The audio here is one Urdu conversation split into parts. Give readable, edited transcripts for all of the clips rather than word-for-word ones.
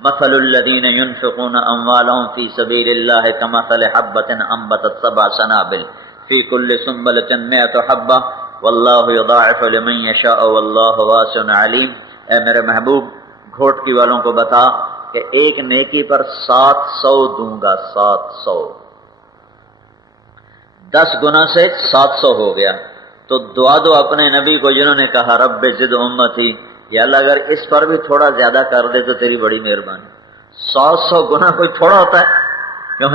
مثل الذین ينفقون اموالهم فی سبیل اللہ کمثل حبۃ انبتت سبع سنابل فی کل سنبلۃ مئۃ حبۃ واللہ یضاعف لمن یشاء واللہ واسع علیم۔ اے میرے محبوب گھوٹکی والوں کو بتا کہ ایک نیکی پر 700 دوں گا، 700، 10 گنا سے 700 ہو گیا۔ تو دعا دو اپنے نبی کو جنہوں نے کہا رب زد امتی، یا اللہ اگر اس پر بھی تھوڑا زیادہ کر دے تو تیری بڑی مہربانی۔ 700 گنا کوئی تھوڑا ہوتا ہے؟ کیوں؟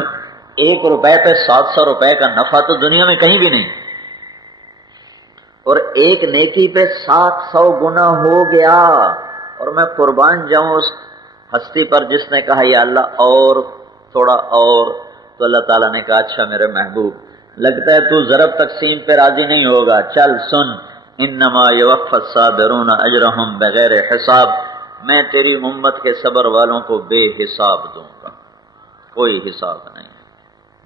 1 روپے پہ 700 روپے کا نفع تو دنیا میں کہیں بھی نہیں، اور ایک نیکی پہ 700 گنا ہو گیا۔ اور میں قربان جاؤں اس ہستی پر جس نے کہا یا اللہ اور تھوڑا اور، تو اللہ تعالیٰ نے کہا اچھا میرے محبوب لگتا ہے تو ضرب تقسیم پہ راضی نہیں ہوگا، چل سن، انما یوفی الصابرون اجرہم بغیر حساب، میں تیری امت کے صبر والوں کو بے حساب دوں گا، کوئی حساب نہیں،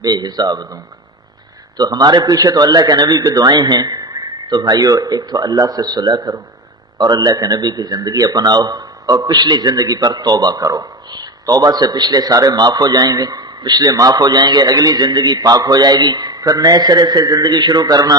بے حساب دوں گا۔ تو ہمارے پیچھے تو اللہ کے نبی کی دعائیں ہیں، تو بھائیو ایک تو اللہ سے صلح کرو اور اللہ کے نبی کی زندگی اپناؤ، اور پچھلی زندگی پر توبہ کرو۔ توبہ سے پچھلے سارے معاف ہو جائیں گے، پچھلے معاف ہو جائیں گے، اگلی زندگی پاک ہو جائے گی، پھر نئے سرے سے زندگی شروع کرنا۔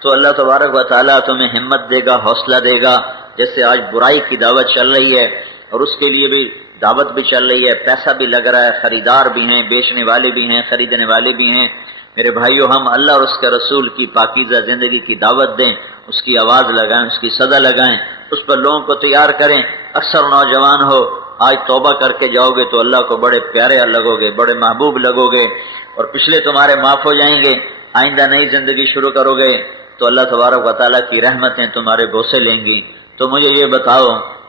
تو اللہ تبارک و تعالیٰ تمہیں ہمت دے گا، حوصلہ دے گا۔ جیسے آج برائی کی دعوت چل رہی ہے اور اس کے لیے بھی دعوت بھی چل رہی ہے، پیسہ بھی لگ رہا ہے، خریدار بھی ہیں، بیچنے والے بھی ہیں، خریدنے والے بھی ہیں۔ میرے بھائیو ہم اللہ اور اس کے رسول کی پاکیزہ زندگی کی دعوت دیں، اس کی آواز لگائیں، اس کی صدا لگائیں، اس پر لوگوں کو تیار کریں۔ اکثر نوجوان ہو آج توبہ کر کے جاؤ گے تو اللہ کو بڑے پیارے لگو گے، بڑے محبوب لگو گے، اور پچھلے تمہارے معاف ہو جائیں گے، آئندہ نئی زندگی شروع کرو گے تو اللہ تبارک و تعالیٰ کی رحمتیں تمہارے بوسے لیں گی۔ تو مجھے یہ بتاؤ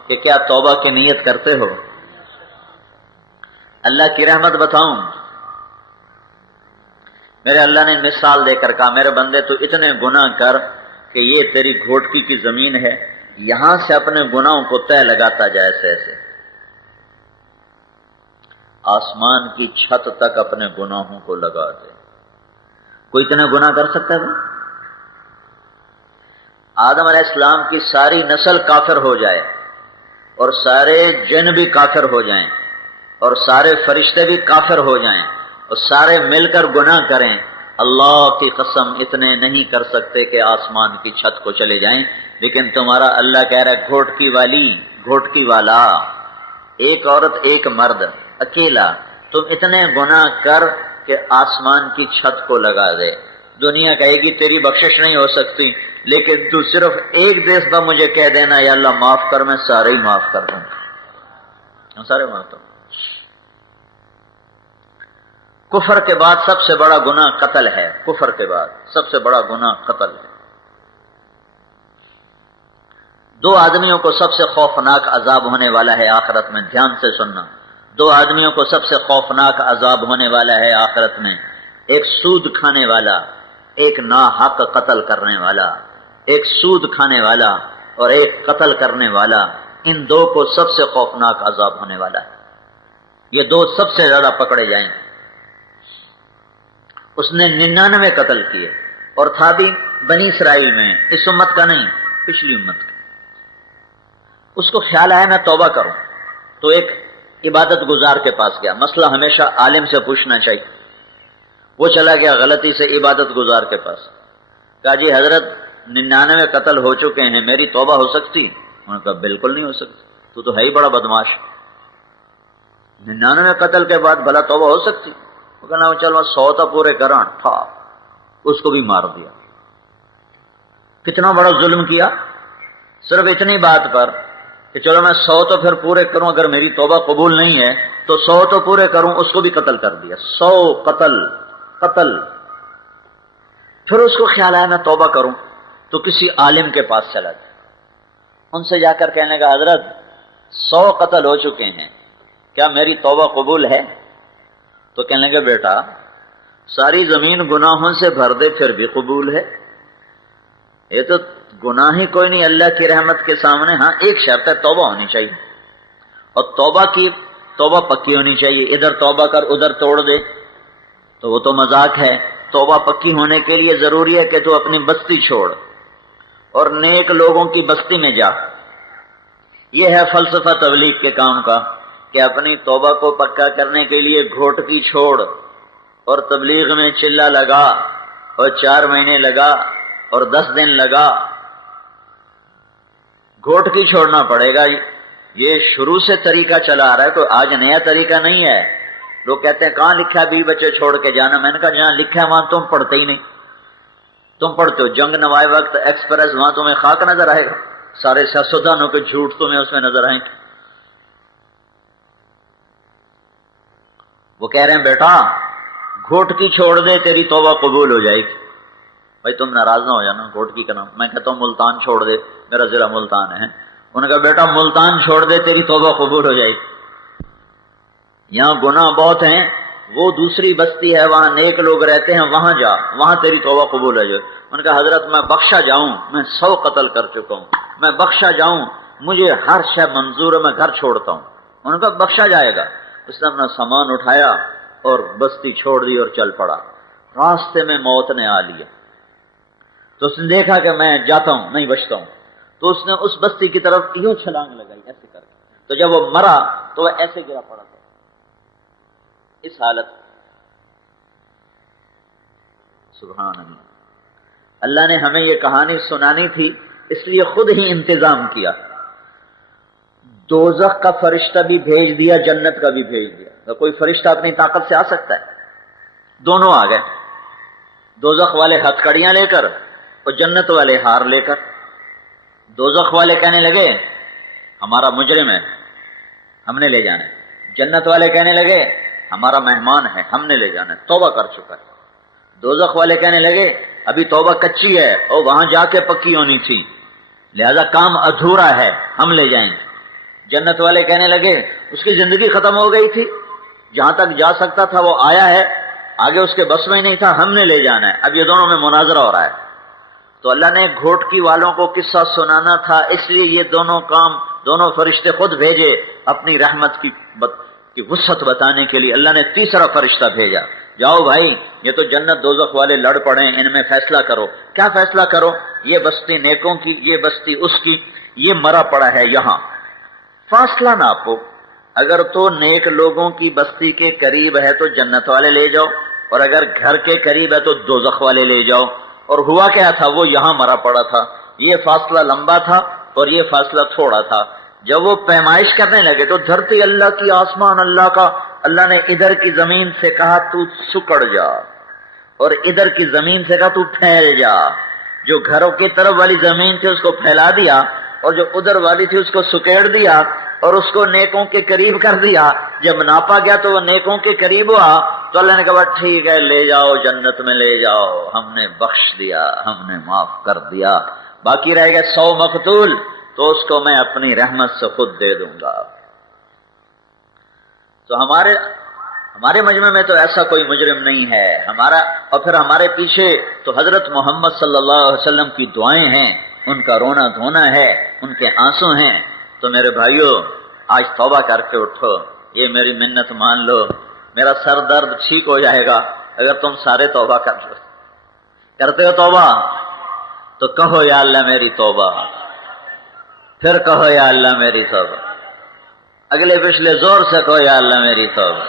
کہ کیا توبہ کی نیت کرتے ہو؟ اللہ کی رحمت بتاؤں، میرے اللہ نے مثال دے کر کہا میرے بندے تو اتنے گناہ کر کہ یہ تیری گھوٹکی کی زمین ہے، یہاں سے اپنے گناہوں کو تہ لگاتا جائے، ایسے ایسے آسمان کی چھت تک اپنے گناہوں کو لگا دے۔ کوئی اتنے گناہ کر سکتا ہے؟ آدم علیہ السلام کی ساری نسل کافر ہو جائے اور سارے جن بھی کافر ہو جائیں اور سارے فرشتے بھی کافر ہو جائیں اور سارے مل کر گناہ کریں، اللہ کی قسم اتنے نہیں کر سکتے کہ آسمان کی چھت کو چلے جائیں۔ لیکن تمہارا اللہ کہہ رہا ہے گھوٹکی والی، گھوٹکی والا، ایک عورت ایک مرد اکیلا، تم اتنے گناہ کر کہ آسمان کی چھت کو لگا دے۔ دنیا کہے گی تیری بخشش نہیں ہو سکتی، لیکن تو صرف ایک دفعہ مجھے کہہ دینا یا اللہ معاف کر، میں سارے ہی معاف کر دوں گا، سارے معاف کر دوں۔ کفر کے بعد سب سے بڑا گناہ قتل ہے، کفر کے بعد سب سے بڑا گناہ قتل ہے۔ 2 آدمیوں کو سب سے خوفناک عذاب ہونے والا ہے آخرت میں، دھیان سے سننا۔ 2 آدمیوں کو سب سے خوفناک عذاب ہونے والا ہے آخرت میں، ایک سود کھانے والا، ایک ناحق قتل کرنے والا، ایک سود کھانے والا اور ایک قتل کرنے والا، ان 2 کو سب سے خوفناک عذاب ہونے والا ہے۔ یہ 2 سب سے زیادہ پکڑے جائیں گے۔ اس نے 99 قتل کیے اور تھا بھی بنی اسرائیل میں، اس امت کا نہیں، پچھلی امت کا۔ اس کو خیال آیا میں توبہ کروں، تو ایک عبادت گزار کے پاس گیا۔ مسئلہ ہمیشہ عالم سے پوچھنا چاہیے۔ وہ چلا گیا غلطی سے عبادت گزار کے پاس، کہا جی حضرت 99 قتل ہو چکے ہیں، میری توبہ ہو سکتی؟ انہوں نے کہا بالکل نہیں ہو سکتی، تو ہے ہی بڑا بدماش، 99 قتل کے بعد بھلا توبہ ہو سکتی؟ وہ کہنا چل میں 100 تو پورے کراں، تھا اس کو بھی مار دیا۔ کتنا بڑا ظلم کیا صرف اتنی بات پر کہ چلو میں 100 تو پھر پورے کروں، اگر میری توبہ قبول نہیں ہے تو 100 تو پورے کروں، اس کو بھی قتل کر دیا۔ 100 قتل۔ پھر اس کو خیال آیا میں توبہ کروں، تو کسی عالم کے پاس چلا گیا، ان سے جا کر کہنے لگا حضرت 100 قتل ہو چکے ہیں، کیا میری توبہ قبول ہے؟ تو کہنے لگا بیٹا ساری زمین گناہوں سے بھر دے پھر بھی قبول ہے، یہ تو گناہ ہی کوئی نہیں اللہ کی رحمت کے سامنے۔ ہاں ایک شرط ہے، توبہ ہونی چاہیے، اور توبہ پکی ہونی چاہیے۔ ادھر توبہ کر ادھر توڑ دے تو وہ تو مذاق ہے۔ توبہ پکی ہونے کے لیے ضروری ہے کہ تو اپنی بستی چھوڑ اور نیک لوگوں کی بستی میں جا۔ یہ ہے فلسفہ تبلیغ کے کام کا کہ اپنی توبہ کو پکا کرنے کے لیے گھوٹکی چھوڑ اور تبلیغ میں چلہ لگا اور 4 مہینے لگا اور 10 دن لگا، گھوٹکی چھوڑنا پڑے گا۔ یہ شروع سے طریقہ چلا آ رہا ہے، کوئی آج نیا طریقہ نہیں ہے۔ لوگ کہتے ہیں کہاں لکھا ہے 20 بچے چھوڑ کے جانا؟ میں نے کہا جہاں لکھا ہے وہاں تم پڑھتے ہی نہیں۔ تم پڑھتے ہو جنگ نوائے وقت ایکسپریس، وہاں تمہیں خاک نظر آئے گا، سارے سیاستدانوں کے جھوٹ تمہیں اس میں نظر آئیں گے۔ وہ کہہ رہے ہیں بیٹا گھوٹکی چھوڑ دے تیری توبہ قبول ہو جائے گی۔ بھائی تم ناراض نہ ہو جانا، گھوٹکی کا نام میں کہتا ہوں ملتان چھوڑ دے، میرا ضلع ملتان ہے۔ انہوں نے کہا بیٹا ملتان چھوڑ دے تیری توبہ قبول ہو جائے گی۔ یہاں گناہ بہت ہیں، وہ دوسری بستی ہے وہاں نیک لوگ رہتے ہیں، وہاں جا، وہاں تیری توبہ قبول ہو جائے۔ انہوں نے کہا حضرت میں بخشا جاؤں، میں 100 قتل کر چکا ہوں، میں بخشا جاؤں، مجھے ہر شے منظور ہے، میں گھر چھوڑتا ہوں۔ انہوں نے کہا بخشا جائے گا۔ اس نے اپنا سامان اٹھایا اور بستی چھوڑ دی اور چل پڑا۔ راستے میں موت نے آ لیا تو اس نے دیکھا کہ میں جاتا ہوں، نہیں بچتا ہوں، تو اس نے اس بستی کی طرف یوں چھلانگ لگائی ایسے کر کے۔ تو جب وہ مرا تو وہ ایسے گرا پڑا تھا اس حالت۔ سبحان اللہ، اللہ نے ہمیں یہ کہانی سنانی تھی اس لیے خود ہی انتظام کیا، دوزخ کا فرشتہ بھی بھیج دیا، جنت کا بھی بھیج دیا۔ تو کوئی فرشتہ اپنی طاقت سے آ سکتا ہے؟ دونوں آ گئے، دوزخ والے ہتھکڑیاں لے کر اور جنت والے ہار لے کر۔ دوزخ والے کہنے لگے ہمارا مجرم ہے، ہم نے لے جانا ہے۔ جنت والے کہنے لگے ہمارا مہمان ہے، ہم نے لے جانا ہے، توبہ کر چکا ہے۔ دوزخ والے کہنے لگے ابھی توبہ کچی ہے اور وہاں جا کے پکی ہونی تھی، لہذا کام ادھورا ہے، ہم لے جائیں گے۔ جنت والے کہنے لگے اس کی زندگی ختم ہو گئی تھی، جہاں تک جا سکتا تھا وہ آیا ہے، آگے اس کے بس میں نہیں تھا، ہم نے لے جانا ہے۔ اب یہ دونوں میں مناظرہ ہو رہا ہے۔ تو اللہ نے گھوٹکی والوں کو قصہ سنانا تھا، اس لیے یہ دونوں کام، دونوں فرشتے خود بھیجے اپنی رحمت کی وسعت بتانے کے لیے۔ اللہ نے تیسرا فرشتہ بھیجا، جاؤ بھائی یہ تو جنت دوزخ والے لڑ پڑے، ان میں فیصلہ کرو۔ کیا فیصلہ کرو؟ یہ بستی نیکوں کی، یہ بستی اس کی، یہ مرا پڑا ہے یہاں، فاصلہ ناپو۔ اگر تو نیک لوگوں کی بستی کے قریب ہے تو جنت والے لے جاؤ، اور اگر گھر کے قریب ہے تو دوزخ والے لے جاؤ۔ اور ہوا کیا تھا، وہ یہاں مرا پڑا تھا، یہ فاصلہ لمبا تھا اور یہ فاصلہ تھوڑا تھا۔ جب وہ پیمائش کرنے لگے تو دھرتی اللہ کی، آسمان اللہ کا، اللہ نے ادھر کی زمین سے کہا تو سکڑ جا، اور ادھر کی زمین سے کہا تو پھیل جا۔ جو گھروں کی طرف والی زمین تھی اس کو پھیلا دیا، اور جو ادھر والی تھی اس کو سکیڑ دیا اور اس کو نیکوں کے قریب کر دیا۔ جب ناپا گیا تو وہ نیکوں کے قریب ہوا تو اللہ نے کہا ٹھیک ہے لے جاؤ، جنت میں لے جاؤ، ہم نے بخش دیا، ہم نے معاف کر دیا۔ باقی رہ گئے 100 مقتول، تو اس کو میں اپنی رحمت سے خود دے دوں گا۔ تو ہمارے مجمع میں تو ایسا کوئی مجرم نہیں ہے ہمارا، اور پھر ہمارے پیچھے تو حضرت محمد صلی اللہ علیہ وسلم کی دعائیں ہیں، ان کا رونا دھونا ہے، ان کے آنسو ہیں۔ تو میرے بھائیو آج توبہ کر کے اٹھو، یہ میری منت مان لو، میرا سر درد ٹھیک ہو جائے گا اگر تم سارے توبہ کر لو۔ کرتے ہو توبہ؟ تو کہو یا اللہ میری توبہ، پھر کہو یا اللہ میری توبہ، اگلے پچھلے زور سے کہو یا اللہ میری توبہ۔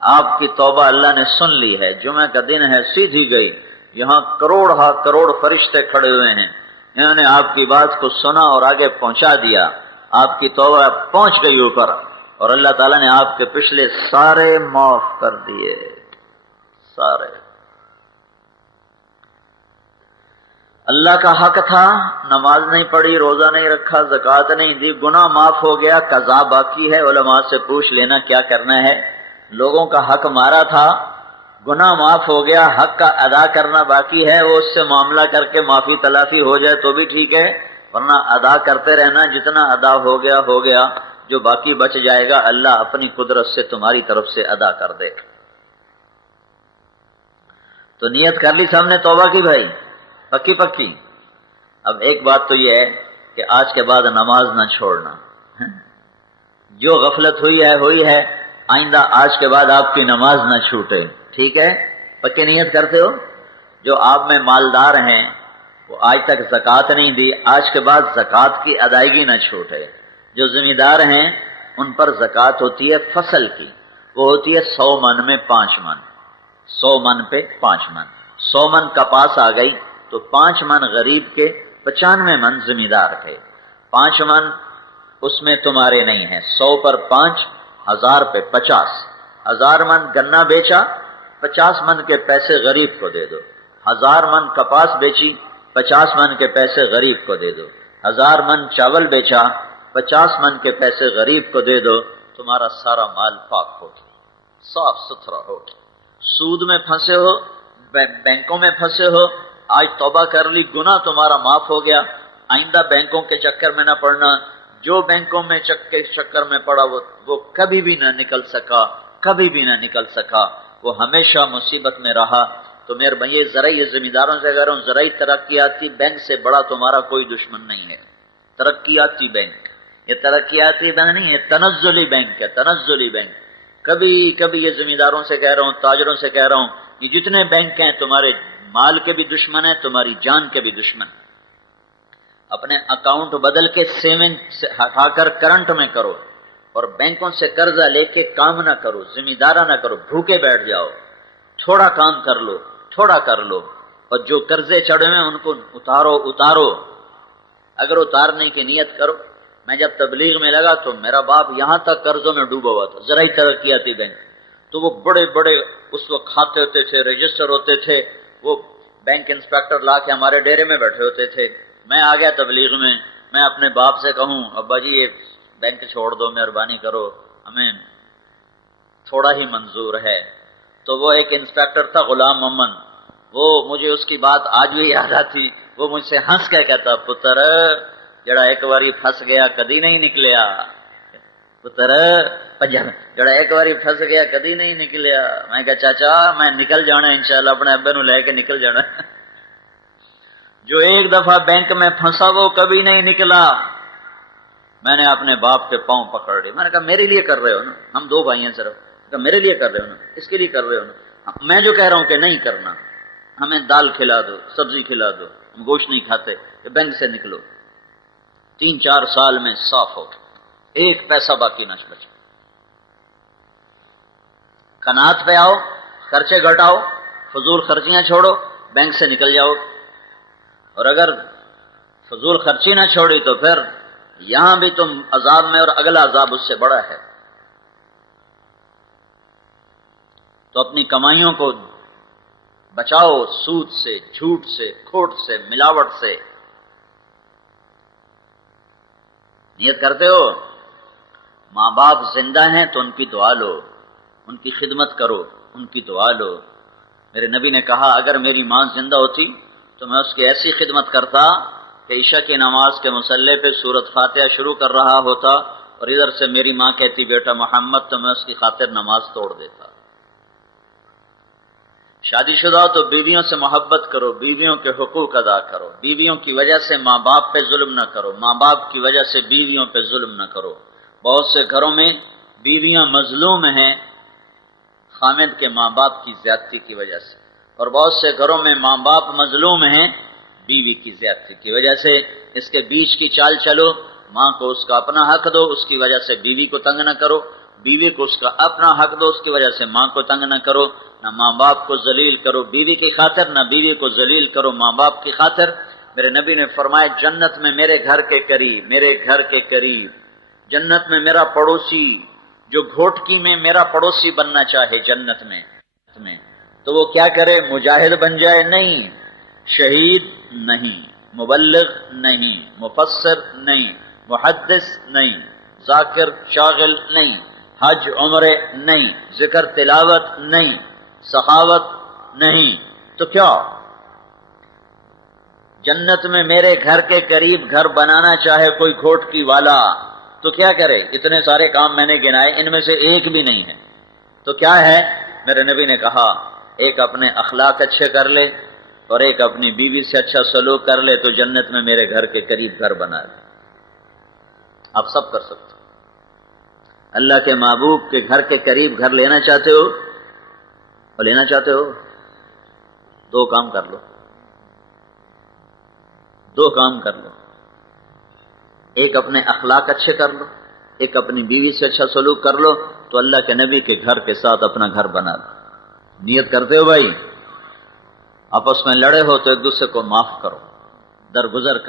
آپ کی توبہ اللہ نے سن لی ہے، جمعہ کا دن ہے، سیدھی گئی، یہاں کروڑ فرشتے کھڑے ہوئے ہیں، انہوں نے آپ کی بات کو سنا اور آگے پہنچا دیا، آپ کی توبہ پہنچ گئی اوپر، اور اللہ تعالیٰ نے آپ کے پچھلے سارے معاف کر دیے، سارے۔ اللہ کا حق تھا، نماز نہیں پڑھی، روزہ نہیں رکھا، زکوٰۃ نہیں دی، گناہ معاف ہو گیا، قضا باقی ہے، علماء سے پوچھ لینا کیا کرنا ہے۔ لوگوں کا حق مارا تھا، گناہ معاف ہو گیا، حق کا ادا کرنا باقی ہے، وہ اس سے معاملہ کر کے معافی تلافی ہو جائے تو بھی ٹھیک ہے، ورنہ ادا کرتے رہنا، جتنا ادا ہو گیا، جو باقی بچ جائے گا اللہ اپنی قدرت سے تمہاری طرف سے ادا کر دے۔ تو نیت کر لی سب نے توبہ کی بھائی، پکی۔ اب ایک بات تو یہ ہے کہ آج کے بعد نماز نہ چھوڑنا، جو غفلت ہوئی ہے، آئندہ آج کے بعد آپ کی نماز نہ چھوٹے، ٹھیک ہے؟ پکی نیت کرتے ہو؟ جو آپ میں مالدار ہیں وہ آج تک زکوٰۃ نہیں دی، آج کے بعد زکوٰۃ کی ادائیگی نہ چھوٹے۔ جو ذمہ دار ہیں ان پر زکوٰۃ ہوتی ہے فصل کی، وہ ہوتی ہے 100 من میں 5 من، 100 من پہ 5 من، 100 من کپاس آ گئی تو 5 من غریب کے، 95 من زمیندار کے، 5 من اس میں تمہارے نہیں ہیں، 100 پر 5، 1000 پہ 50، 1000 من گنا بیچا، 50 من کے پیسے غریب کو دے دو، 1000 من کپاس بیچی، 50 من کے پیسے غریب کو دے دو، 1000 من چاول بیچا، 50 من کے پیسے غریب کو دے دو، تمہارا سارا مال پاک ہو گیا، صاف ستھرا ہو گیا۔ سود میں پھنسے ہو، بینکوں میں پھنسے ہو، آج توبہ کر لی، گناہ تمہارا معاف ہو گیا، آئندہ بینکوں کے چکر میں نہ پڑنا۔ جو بینکوں میں چکر میں پڑا وہ کبھی بھی نہ نکل سکا، کبھی بھی نہ نکل سکا، وہ ہمیشہ مصیبت میں رہا۔ تو میرے بھائی زرعی زمینداروں سے کہہ رہا ہوں، زرعی ترقیاتی بینک سے بڑا تمہارا کوئی دشمن نہیں ہے۔ ترقیاتی بینک، یہ ترقیاتی بینک نہیں ہے، تنزلی بینک ہے، تنزلی بینک۔ کبھی کبھی یہ زمینداروں سے کہہ رہا ہوں، تاجروں سے کہہ رہا ہوں، یہ جتنے بینک ہیں تمہارے مال کے بھی دشمن ہیں، تمہاری جان کے بھی دشمن۔ اپنے اکاؤنٹ بدل کے سیونگ سے ہٹا کر کرنٹ میں کرو، اور بینکوں سے قرضہ لے کے کام نہ کرو، زمیندارہ نہ کرو، بھوکے بیٹھ جاؤ، تھوڑا کام کر لو، تھوڑا کر لو، اور جو قرضے چڑھے ہیں ان کو اتارو۔ اگر اتارنے کی نیت کرو، میں جب تبلیغ میں لگا تو میرا باپ یہاں تک قرضوں میں ڈوبا ہوا تھا، زرعی ترقیاتی بینک، تو وہ بڑے بڑے اس وقت کھاتے ہوتے تھے، رجسٹر ہوتے تھے، وہ بینک انسپیکٹر لا کے ہمارے ڈیرے میں بیٹھے ہوتے تھے۔ میں آ گیا تبلیغ میں، میں اپنے باپ سے کہوں ابا جی یہ بینک چھوڑ دو، مہربانی کرو، ہمیں تھوڑا ہی منظور ہے۔ تو وہ ایک انسپیکٹر تھا غلام محمد، وہ مجھے اس کی بات آج بھی یاد آتی، وہ مجھ سے ہنس کے کہتا پتر جڑا ایک باری پھنس گیا کدی نہیں نکلیا، پتر جڑا ایک باری پھنس گیا کدی نہیں نکلیا۔ میں کہا چاچا میں نکل جانا انشاءاللہ، اپنے ابے نو لے کے نکل جانا۔ جو ایک دفعہ بینک میں پھنسا وہ کبھی نہیں نکلا۔ میں نے اپنے باپ کے پاؤں پکڑ لی، میں نے کہا میرے لیے کر رہے ہو نا، ہم 2 بھائی ہیں صرف، کہا میرے لیے کر رہے ہو نا، اس کے لیے کر رہے ہو نا، میں جو کہہ رہا ہوں کہ نہیں کرنا، ہمیں دال کھلا دو، سبزی کھلا دو، ہم گوشت نہیں کھاتے، کہ بینک سے نکلو۔ 3-4 سال میں صاف ہو، ایک پیسہ باقی نہ بچا۔ قناعت پہ آؤ، خرچے گھٹاؤ، فضول خرچیاں چھوڑو، بینک سے نکل جاؤ۔ اور اگر فضول خرچی نہ چھوڑی تو پھر یہاں بھی تم عذاب میں، اور اگلا عذاب اس سے بڑا ہے۔ تو اپنی کمائیوں کو بچاؤ، سود سے، جھوٹ سے، کھوٹ سے، ملاوٹ سے۔ نیت کرتے ہو ماں باپ زندہ ہیں تو ان کی دعا لو، ان کی خدمت کرو، ان کی دعا لو۔ میرے نبی نے کہا اگر میری ماں زندہ ہوتی تو میں اس کی ایسی خدمت کرتا کہ عشاء کی نماز کے مصلی پہ سورۃ فاتحہ شروع کر رہا ہوتا اور ادھر سے میری ماں کہتی بیٹا محمد، تو میں اس کی خاطر نماز توڑ دیتا۔ شادی شدہ تو بیویوں سے محبت کرو، بیویوں کے حقوق ادا کرو، بیویوں کی وجہ سے ماں باپ پہ ظلم نہ کرو، ماں باپ کی وجہ سے بیویوں پہ ظلم نہ کرو۔ بہت سے گھروں میں بیویاں مظلوم ہیں خامد کے ماں باپ کی زیادتی کی وجہ سے، اور بہت سے گھروں میں ماں باپ مظلوم ہیں بیوی کی زیادتی کی وجہ سے۔ اس کے بیچ کی چال چلو، ماں کو اس کا اپنا حق دو، اس کی وجہ سے بیوی کو تنگ نہ کرو، بیوی کو اس کا اپنا حق دو، اس کی وجہ سے ماں کو تنگ نہ کرو، نہ ماں باپ کو ذلیل کرو بیوی کی خاطر، نہ بیوی کو ذلیل کرو ماں باپ کی خاطر۔ میرے نبی نے فرمایا جنت میں میرے گھر کے قریب، میرے گھر کے قریب جنت میں میرا پڑوسی، جو گھوٹکی میں میرا پڑوسی بننا چاہے جنت میں، تو وہ کیا کرے؟ مجاہد بن جائے؟ نہیں، شہید نہیں، مبلغ نہیں، مفسر نہیں، محدث نہیں، ذاکر شاغل نہیں، حج عمرے نہیں، ذکر تلاوت نہیں، سخاوت نہیں، تو کیا جنت میں میرے گھر کے قریب گھر بنانا چاہے کوئی گھوٹکی والا تو کیا کرے؟ اتنے سارے کام میں نے گنائے، ان میں سے ایک بھی نہیں ہے، تو کیا ہے؟ میرے نبی نے کہا ایک اپنے اخلاق اچھے کر لے اور ایک اپنی بیوی سے اچھا سلوک کر لے تو جنت میں میرے گھر کے قریب گھر بنا لے۔ آپ سب کر سکتے ہو۔ اللہ کے محبوب کے گھر کے قریب گھر لینا چاہتے ہو اور لینا چاہتے ہو 2 کام کر لو، 2 کام کر لو۔ ایک اپنے اخلاق اچھے کر لو، ایک اپنی بیوی سے اچھا سلوک کر لو تو اللہ کے نبی کے گھر کے ساتھ اپنا گھر بنا لو. نیت کرتے ہو بھائی؟ آپس میں لڑے ہو تو ایک دوسرے کو معاف کرو، درگزر کرو.